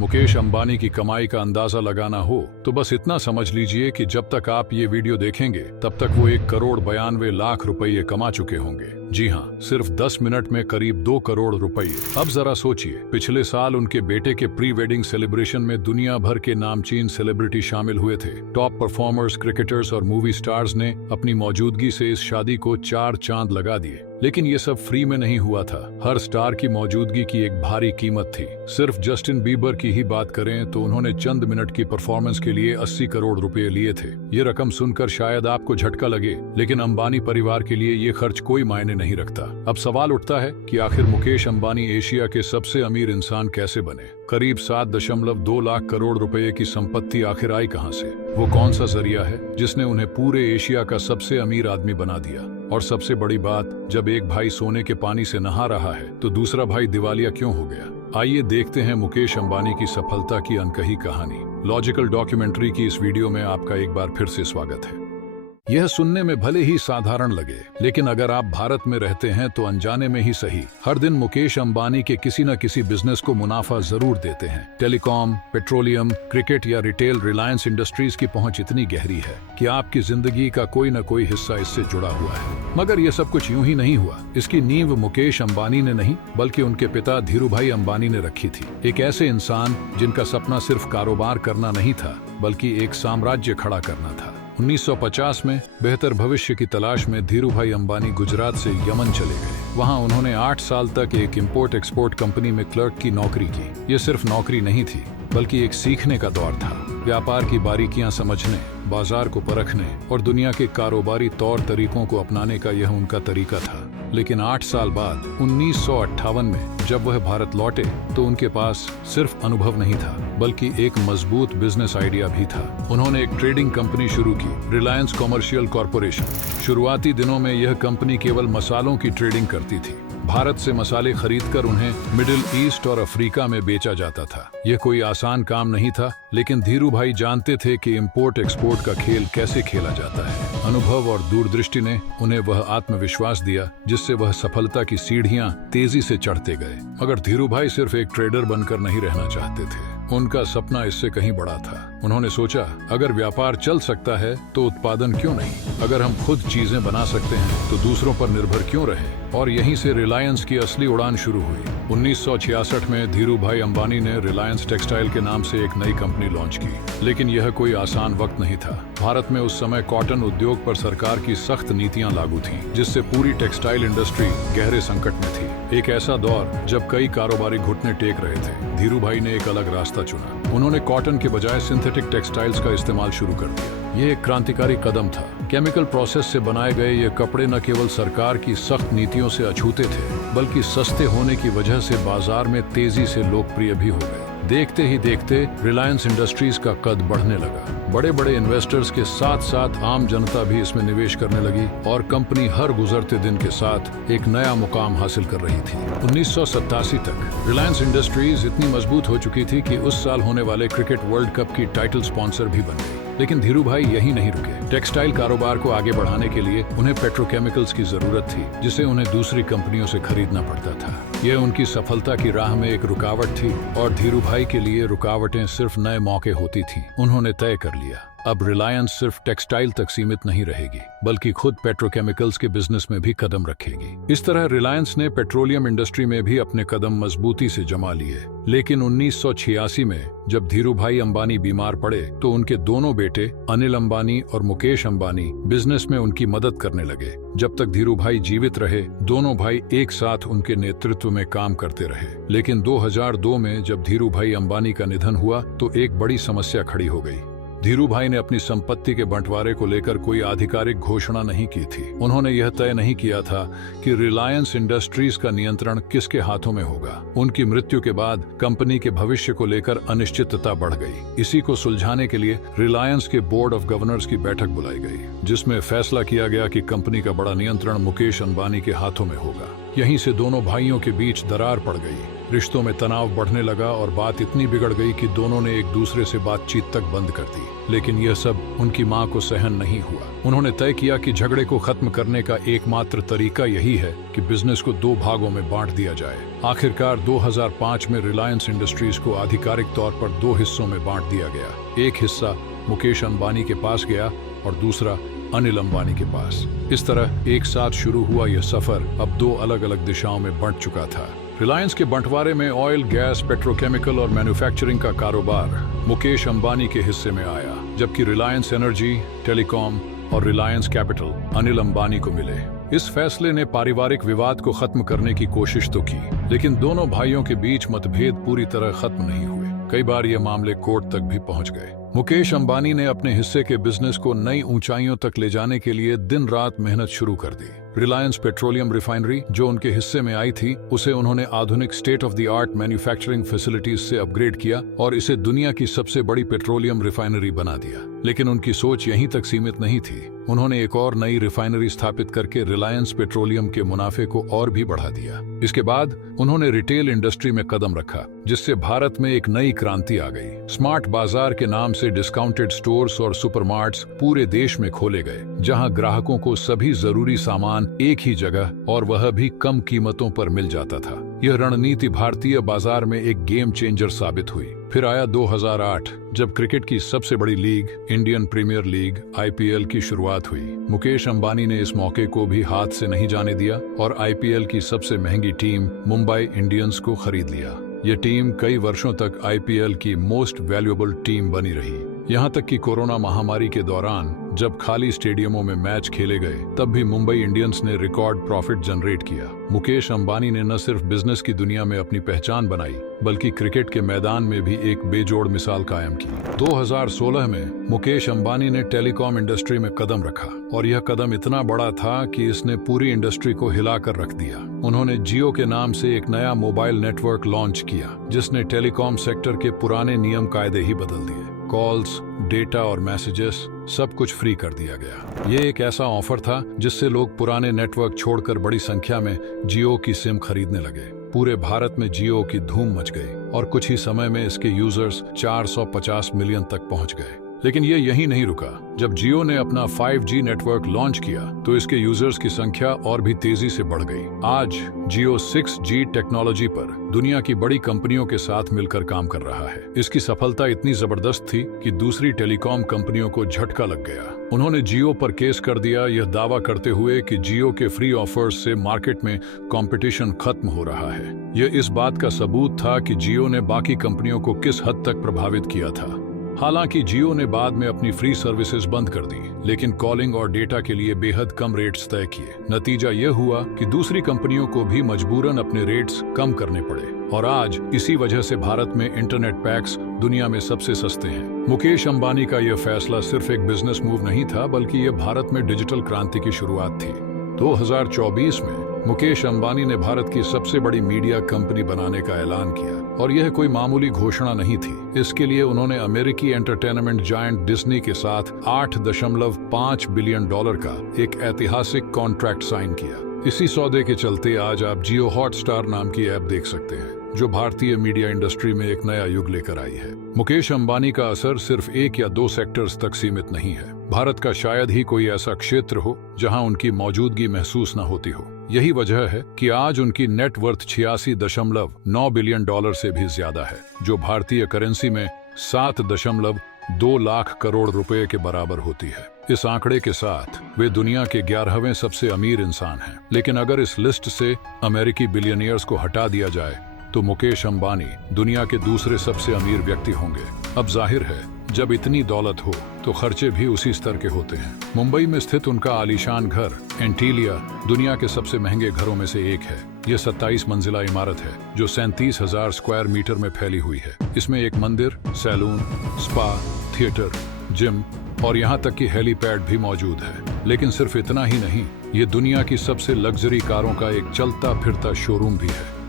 मुकेश अंबानी की कमाई का अंदाजा लगाना हो तो बस इतना समझ लीजिए कि जब तक आप ये वीडियो देखेंगे तब तक वो 1,92,00,000 रुपये कमा चुके होंगे। जी हाँ, सिर्फ 10 मिनट में करीब 2 करोड़ रुपये। अब जरा सोचिए, पिछले साल उनके बेटे के प्री वेडिंग सेलिब्रेशन में दुनिया भर के नामचीन सेलिब्रिटी शामिल हुए थे। टॉप परफॉर्मर्स, क्रिकेटर्स और मूवी स्टार्स ने अपनी मौजूदगी से इस शादी को 4 चांद लगा दिए। लेकिन ये सब फ्री में नहीं हुआ था। हर स्टार की मौजूदगी की एक भारी कीमत थी। सिर्फ जस्टिन बीबर की ही बात करें तो उन्होंने चंद मिनट की परफॉर्मेंस के लिए 80 करोड़ रुपए लिए थे। ये रकम सुनकर शायद आपको झटका लगे, लेकिन अंबानी परिवार के लिए ये खर्च कोई मायने नहीं रखता। अब सवाल उठता है कि आखिर मुकेश अंबानी एशिया के सबसे अमीर इंसान कैसे बने? करीब 7.2 लाख करोड़ रुपए की संपत्ति आखिर आई कहां से? वो कौन सा जरिया है जिसने उन्हें पूरे एशिया का सबसे अमीर आदमी बना दिया? और सबसे बड़ी बात, जब एक भाई सोने के पानी से नहा रहा है तो दूसरा भाई दिवालिया क्यों हो गया? आइए देखते हैं मुकेश अंबानी की सफलता की अनकही कहानी। लॉजिकल डॉक्यूमेंट्री की इस वीडियो में आपका एक बार फिर से स्वागत है। यह सुनने में भले ही साधारण लगे, लेकिन अगर आप भारत में रहते हैं तो अनजाने में ही सही, हर दिन मुकेश अंबानी के किसी न किसी बिजनेस को मुनाफा जरूर देते हैं। टेलीकॉम, पेट्रोलियम, क्रिकेट या रिटेल, रिलायंस इंडस्ट्रीज की पहुंच इतनी गहरी है कि आपकी जिंदगी का कोई न कोई हिस्सा इससे जुड़ा हुआ है। मगर यह सब कुछ यूं ही नहीं हुआ। इसकी नींव मुकेश अंबानी ने नहीं, बल्कि उनके पिता धीरूभाई अंबानी ने रखी थी। एक ऐसे इंसान जिनका सपना सिर्फ कारोबार करना नहीं था, बल्कि एक साम्राज्य खड़ा करना था। 1950 में बेहतर भविष्य की तलाश में धीरूभाई अंबानी गुजरात से यमन चले गए। वहां उन्होंने 8 साल तक एक इंपोर्ट एक्सपोर्ट कंपनी में क्लर्क की नौकरी की। ये सिर्फ नौकरी नहीं थी, बल्कि एक सीखने का दौर था। व्यापार की बारीकियां समझने, बाजार को परखने और दुनिया के कारोबारी तौर तरीकों को अपनाने का यह उनका तरीका था। लेकिन 8 साल बाद 1958 में जब वह भारत लौटे तो उनके पास सिर्फ अनुभव नहीं था, बल्कि एक मजबूत बिजनेस आइडिया भी था। उन्होंने एक ट्रेडिंग कंपनी शुरू की, रिलायंस कॉमर्शियल कॉरपोरेशन। शुरुआती दिनों में यह कंपनी केवल मसालों की ट्रेडिंग करती थी। भारत से मसाले खरीदकर उन्हें मिडिल ईस्ट और अफ्रीका में बेचा जाता था। यह कोई आसान काम नहीं था, लेकिन धीरूभाई जानते थे कि इंपोर्ट एक्सपोर्ट का खेल कैसे खेला जाता है। अनुभव और दूरदृष्टि ने उन्हें वह आत्मविश्वास दिया जिससे वह सफलता की सीढ़ियां तेजी से चढ़ते गए। मगर धीरूभाई सिर्फ एक ट्रेडर बनकर नहीं रहना चाहते थे। उनका सपना इससे कहीं बड़ा था। उन्होंने सोचा, अगर व्यापार चल सकता है तो उत्पादन क्यों नहीं? अगर हम खुद चीजें बना सकते हैं तो दूसरों पर निर्भर क्यों रहे? और यहीं से रिलायंस की असली उड़ान शुरू हुई। 1966 में धीरूभाई अंबानी ने रिलायंस टेक्सटाइल के नाम से एक नई कंपनी लॉन्च की। लेकिन यह कोई आसान वक्त नहीं था। भारत में उस समय कॉटन उद्योग पर सरकार की सख्त नीतियां लागू थीं, जिससे पूरी टेक्सटाइल इंडस्ट्री गहरे संकट में थी। एक ऐसा दौर जब कई कारोबारी घुटने टेक रहे थे। धीरूभाई ने एक अलग रास्ता चुना। उन्होंने कॉटन के बजाय सिंथेटिक टेक्सटाइल्स का इस्तेमाल शुरू कर दिया। यह एक क्रांतिकारी कदम था। केमिकल प्रोसेस से बनाए गए ये कपड़े न केवल सरकार की सख्त नीतियों से अछूते थे, बल्कि सस्ते होने की वजह से बाजार में तेजी से लोकप्रिय भी हो गए। देखते ही देखते रिलायंस इंडस्ट्रीज का कद बढ़ने लगा। बड़े बड़े इन्वेस्टर्स के साथ साथ आम जनता भी इसमें निवेश करने लगी और कंपनी हर गुजरते दिन के साथ एक नया मुकाम हासिल कर रही थी। 1987 तक रिलायंस इंडस्ट्रीज इतनी मजबूत हो चुकी थी कि उस साल होने वाले क्रिकेट वर्ल्ड कप की टाइटल स्पॉन्सर भी बन गई। लेकिन धीरूभाई यही नहीं रुके। टेक्सटाइल कारोबार को आगे बढ़ाने के लिए उन्हें पेट्रोकेमिकल्स की जरूरत थी, जिसे उन्हें दूसरी कंपनियों से खरीदना पड़ता था। यह उनकी सफलता की राह में एक रुकावट थी और धीरूभाई के लिए रुकावटें सिर्फ नए मौके होती थी। उन्होंने तय कर लिया, अब रिलायंस सिर्फ टेक्सटाइल तक सीमित नहीं रहेगी, बल्कि खुद पेट्रोकेमिकल्स के बिजनेस में भी कदम रखेगी। इस तरह रिलायंस ने पेट्रोलियम इंडस्ट्री में भी अपने कदम मजबूती से जमा लिए। लेकिन 1986 में जब धीरूभाई अंबानी बीमार पड़े तो उनके दोनों बेटे अनिल अंबानी और मुकेश अंबानी बिजनेस में उनकी मदद करने लगे। जब तक धीरूभाई जीवित रहे, दोनों भाई एक साथ उनके नेतृत्व में काम करते रहे। लेकिन 2002 में जब धीरूभाई अंबानी का निधन हुआ तो एक बड़ी समस्या खड़ी हो गई। धीरूभाई ने अपनी संपत्ति के बंटवारे को लेकर कोई आधिकारिक घोषणा नहीं की थी। उन्होंने यह तय नहीं किया था कि रिलायंस इंडस्ट्रीज का नियंत्रण किसके हाथों में होगा। उनकी मृत्यु के बाद कंपनी के भविष्य को लेकर अनिश्चितता बढ़ गई। इसी को सुलझाने के लिए रिलायंस के बोर्ड ऑफ गवर्नर्स की बैठक बुलाई गई, जिसमें फैसला किया गया कि कंपनी का बड़ा नियंत्रण मुकेश अंबानी के हाथों में होगा। यहीं से दोनों भाइयों के बीच दरार पड़ गई। रिश्तों में तनाव बढ़ने लगा और बात इतनी बिगड़ गई कि दोनों ने एक दूसरे से बातचीत तक बंद कर दी। लेकिन यह सब उनकी मां को सहन नहीं हुआ। उन्होंने तय किया कि झगड़े को खत्म करने का एकमात्र तरीका यही है कि बिजनेस को 2 भागों में बांट दिया जाए। आखिरकार 2005 में रिलायंस इंडस्ट्रीज को आधिकारिक तौर पर 2 हिस्सों में बांट दिया गया। एक हिस्सा मुकेश अंबानी के पास गया और दूसरा अनिल अंबानी के पास। इस तरह एक साथ शुरू हुआ यह सफर अब 2 अलग अलग दिशाओं में बंट चुका था। रिलायंस के बंटवारे में ऑयल, गैस, पेट्रोकेमिकल और मैन्युफैक्चरिंग का कारोबार मुकेश अंबानी के हिस्से में आया, जबकि रिलायंस एनर्जी, टेलीकॉम और रिलायंस कैपिटल अनिल अंबानी को मिले। इस फैसले ने पारिवारिक विवाद को खत्म करने की कोशिश तो की, लेकिन दोनों भाइयों के बीच मतभेद पूरी तरह खत्म नहीं हुए। कई बार ये मामले कोर्ट तक भी पहुंच गए। मुकेश अंबानी ने अपने हिस्से के बिजनेस को नई ऊंचाइयों तक ले जाने के लिए दिन रात मेहनत शुरू कर दी। रिलायंस पेट्रोलियम रिफाइनरी जो उनके हिस्से में आई थी, उसे उन्होंने आधुनिक state of the art manufacturing facilities से अपग्रेड किया और इसे दुनिया की सबसे बड़ी पेट्रोलियम रिफाइनरी बना दिया। लेकिन उनकी सोच यहीं तक सीमित नहीं थी। उन्होंने एक और नई रिफाइनरी स्थापित करके रिलायंस पेट्रोलियम के मुनाफे को और भी बढ़ा दिया। इसके बाद उन्होंने रिटेल इंडस्ट्री में कदम रखा, जिससे भारत में एक नई क्रांति आ गई। स्मार्ट बाजार के नाम से डिस्काउंटेड स्टोर्स और सुपरमार्ट्स पूरे देश में खोले गए, जहां ग्राहकों को सभी जरूरी सामान एक ही जगह और वह भी कम कीमतों पर मिल जाता था। यह रणनीति भारतीय बाजार में एक गेम चेंजर साबित हुई। फिर आया 2008, जब क्रिकेट की सबसे बड़ी league Indian premiere league IPL की शुरुआत हुई। मुकेश अंबानी ने इस मौके को भी हाथ से नहीं जाने दिया और IPL की सबसे महंगी टीम मुंबई इंडियंस को खरीद लिया। यह टीम कई वर्षों तक IPL की मोस्ट वैल्यूएबल टीम बनी रही। यहाँ तक कि कोरोना महामारी के दौरान जब खाली स्टेडियमों में मैच खेले गए, तब भी मुंबई इंडियंस ने रिकॉर्ड प्रॉफिट जनरेट किया। मुकेश अंबानी ने न सिर्फ बिजनेस की दुनिया में अपनी पहचान बनाई, बल्कि क्रिकेट के मैदान में भी एक बेजोड़ मिसाल कायम की। 2016 में मुकेश अंबानी ने टेलीकॉम इंडस्ट्री में कदम रखा और यह कदम इतना बड़ा था कि इसने पूरी इंडस्ट्री को हिलाकर रख दिया। उन्होंने जियो के नाम से एक नया मोबाइल नेटवर्क लॉन्च किया, जिसने टेलीकॉम सेक्टर के पुराने नियम कायदे ही बदल दिए। कॉल्स, डेटा और मैसेजेस सब कुछ फ्री कर दिया गया। ये एक ऐसा ऑफर था जिससे लोग पुराने नेटवर्क छोड़कर बड़ी संख्या में जियो की सिम खरीदने लगे। पूरे भारत में जियो की धूम मच गई और कुछ ही समय में इसके यूजर्स 450 मिलियन तक पहुंच गए। लेकिन ये यहीं नहीं रुका। जब जियो ने अपना 5G नेटवर्क लॉन्च किया, तो इसके यूजर्स की संख्या और भी तेजी से बढ़ गई। आज जियो 6G टेक्नोलॉजी पर दुनिया की बड़ी कंपनियों के साथ मिलकर काम कर रहा है। इसकी सफलता इतनी जबरदस्त थी कि दूसरी टेलीकॉम कंपनियों को झटका लग गया। उन्होंने जियो पर केस कर दिया, यह दावा करते हुए कि जियो के फ्री ऑफर्स से मार्केट में कंपटीशन खत्म हो रहा है। यह इस बात का सबूत था कि जियो ने बाकी कंपनियों को किस हद तक प्रभावित किया था। हालांकि जियो ने बाद में अपनी फ्री सर्विसेज बंद कर दी, लेकिन कॉलिंग और डेटा के लिए बेहद कम रेट्स तय किए। नतीजा यह हुआ कि दूसरी कंपनियों को भी मजबूरन अपने रेट्स कम करने पड़े और आज इसी वजह से भारत में इंटरनेट पैक्स दुनिया में सबसे सस्ते हैं। मुकेश अंबानी का यह फैसला सिर्फ एक बिजनेस मूव नहीं था, बल्कि यह भारत में डिजिटल क्रांति की शुरुआत थी। 2024 में मुकेश अंबानी ने भारत की सबसे बड़ी मीडिया कंपनी बनाने का ऐलान किया और यह कोई मामूली घोषणा नहीं थी। इसके लिए उन्होंने अमेरिकी एंटरटेनमेंट जायंट डिज्नी के साथ $8.5 बिलियन का एक ऐतिहासिक कॉन्ट्रैक्ट साइन किया। इसी सौदे के चलते आज आप जियो हॉटस्टार नाम की ऐप देख सकते हैं, जो भारतीय मीडिया इंडस्ट्री में एक नया युग लेकर आई है। मुकेश अंबानी का असर सिर्फ 1 या 2 सेक्टर्स तक सीमित नहीं है। भारत का शायद ही कोई ऐसा क्षेत्र हो जहां उनकी मौजूदगी महसूस न होती हो। यही वजह है कि आज उनकी नेटवर्थ $86.9 बिलियन से भी ज्यादा है, जो भारतीय करेंसी में 7.2 लाख करोड़ रुपए के बराबर होती है। इस आंकड़े के साथ वे दुनिया के 11वें सबसे अमीर इंसान हैं। लेकिन अगर इस लिस्ट से अमेरिकी बिलियनियर्स को हटा दिया जाए, तो मुकेश अंबानी दुनिया के दूसरे सबसे अमीर व्यक्ति होंगे। अब जाहिर है, जब इतनी दौलत हो तो खर्चे भी उसी स्तर के होते हैं। मुंबई में स्थित उनका आलीशान घर एंटीलिया दुनिया के सबसे महंगे घरों में से एक है। यह 27 मंजिला इमारत है, जो 37,000 स्क्वायर मीटर में फैली हुई है। इसमें एक मंदिर, सैलून, स्पा, थिएटर, जिम और यहाँ तक कि हेलीपैड भी मौजूद है। लेकिन सिर्फ इतना ही नहीं, ये दुनिया की सबसे लग्जरी कारों का एक चलता फिरता शोरूम भी है।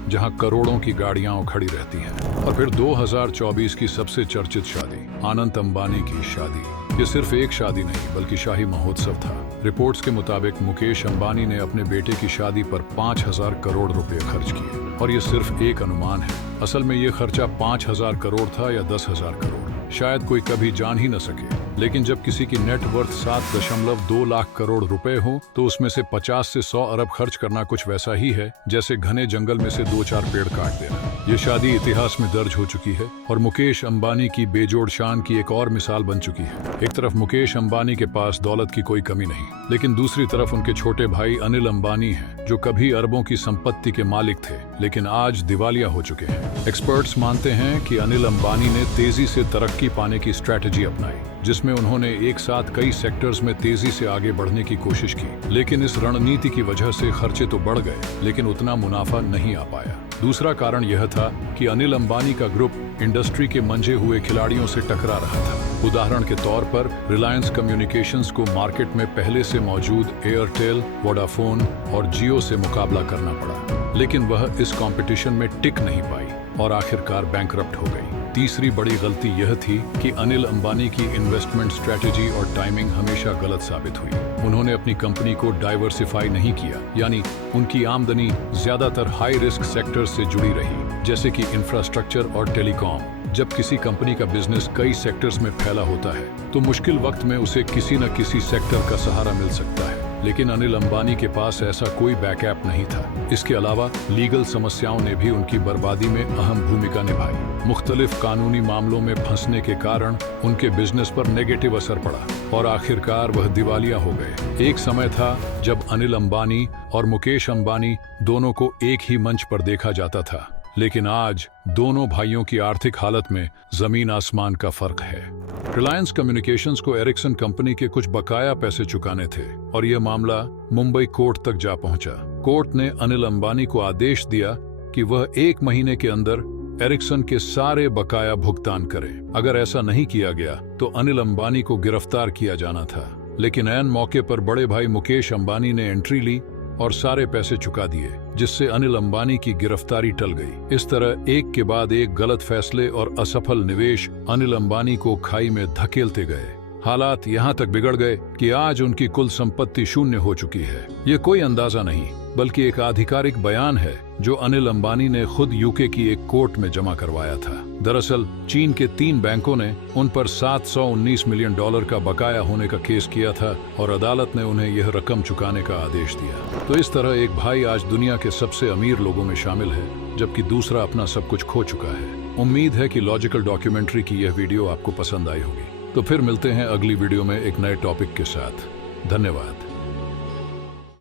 जहां करोड़ों की गाड़ियां खड़ी रहती हैं। और फिर 2024 की सबसे चर्चित शादी, अनंत अंबानी की शादी। ये सिर्फ एक शादी नहीं बल्कि शाही महोत्सव था। रिपोर्ट्स के मुताबिक मुकेश अंबानी ने अपने बेटे की शादी पर 5,000 करोड़ रुपए खर्च किए। और ये सिर्फ एक अनुमान है, असल में ये खर्चा 5,000 करोड़ था या 10,000 करोड़, शायद कोई कभी जान ही न सके। लेकिन जब किसी की नेट वर्थ 7.2 लाख करोड़ रुपए हो तो उसमें से 50 से 100 अरब खर्च करना कुछ वैसा ही है जैसे घने जंगल में से 2-4 पेड़ काट देना। ये शादी इतिहास में दर्ज हो चुकी है और मुकेश अंबानी की बेजोड़ शान की एक और मिसाल बन चुकी है। एक तरफ मुकेश अंबानी के पास दौलत की कोई कमी नहीं, लेकिन दूसरी तरफ उनके छोटे भाई अनिल अंबानी हैं, जो कभी अरबों की संपत्ति के मालिक थे लेकिन आज दिवालिया हो चुके हैं। एक्सपर्ट्स मानते हैं कि अनिल अंबानी ने तेजी से तरक्की पाने की स्ट्रैटेजी अपनाई, जिसमें उन्होंने एक साथ कई सेक्टर्स में तेजी से आगे बढ़ने की कोशिश की। लेकिन इस रणनीति की वजह से खर्चे तो बढ़ गए लेकिन उतना मुनाफा नहीं आ पाया। दूसरा कारण यह था कि अनिल अंबानी का ग्रुप इंडस्ट्री के मंझे हुए खिलाड़ियों से टकरा रहा था। उदाहरण के तौर पर रिलायंस कम्युनिकेशंस को मार्केट में पहले से मौजूद एयरटेल, वोडाफोन और जियो से मुकाबला करना पड़ा, लेकिन वह इस कंपटीशन में टिक नहीं पाई और आखिरकार बैंकरप्ट हो गई। तीसरी बड़ी गलती यह थी कि अनिल अंबानी की इन्वेस्टमेंट स्ट्रैटेजी और टाइमिंग हमेशा गलत साबित हुई। उन्होंने अपनी कंपनी को डाइवर्सिफाई नहीं किया, यानी उनकी आमदनी ज्यादातर हाई रिस्क सेक्टर से जुड़ी रही, जैसे कि इंफ्रास्ट्रक्चर और टेलीकॉम। जब किसी कंपनी का बिजनेस कई सेक्टर्स में फैला होता है तो मुश्किल वक्त में उसे किसी न किसी सेक्टर का सहारा मिल सकता है, लेकिन अनिल अंबानी के पास ऐसा कोई बैकअप नहीं था। इसके अलावा लीगल समस्याओं ने भी उनकी बर्बादी में अहम भूमिका निभाई। मुख्तलिफ कानूनी मामलों में फंसने के कारण उनके बिजनेस पर नेगेटिव असर पड़ा और आखिरकार वह दिवालिया हो गए। एक समय था जब अनिल अंबानी और मुकेश अंबानी दोनों को एक ही मंच पर देखा जाता था, लेकिन आज दोनों भाइयों की आर्थिक हालत में जमीन आसमान का फर्क है। रिलायंस कम्युनिकेशंस को एरिक्सन कंपनी के कुछ बकाया पैसे चुकाने थे और यह मामला मुंबई कोर्ट तक जा पहुंचा। कोर्ट ने अनिल अंबानी को आदेश दिया कि वह 1 महीने के अंदर एरिक्सन के सारे बकाया भुगतान करे। अगर ऐसा नहीं किया गया तो अनिल अंबानी को गिरफ्तार किया जाना था, लेकिन ऐन मौके पर बड़े भाई मुकेश अंबानी ने एंट्री ली और सारे पैसे चुका दिए, जिससे अनिल अंबानी की गिरफ्तारी टल गई। इस तरह एक के बाद एक गलत फैसले और असफल निवेश अनिल अंबानी को खाई में धकेलते गए। हालात यहाँ तक बिगड़ गए कि आज उनकी कुल संपत्ति शून्य हो चुकी है। ये कोई अंदाजा नहीं बल्कि एक आधिकारिक बयान है जो अनिल अंबानी ने खुद यूके की एक कोर्ट में जमा करवाया था। दरअसल चीन के 3 बैंकों ने उन पर $719 मिलियन का बकाया होने का केस किया था और अदालत ने उन्हें यह रकम चुकाने का आदेश दिया। तो इस तरह एक भाई आज दुनिया के सबसे अमीर लोगों में शामिल है, जबकि दूसरा अपना सब कुछ खो चुका है। उम्मीद है कि लॉजिकल डॉक्यूमेंट्री की यह वीडियो आपको पसंद आई होगी। तो फिर मिलते हैं अगली वीडियो में एक नए टॉपिक के साथ। धन्यवाद।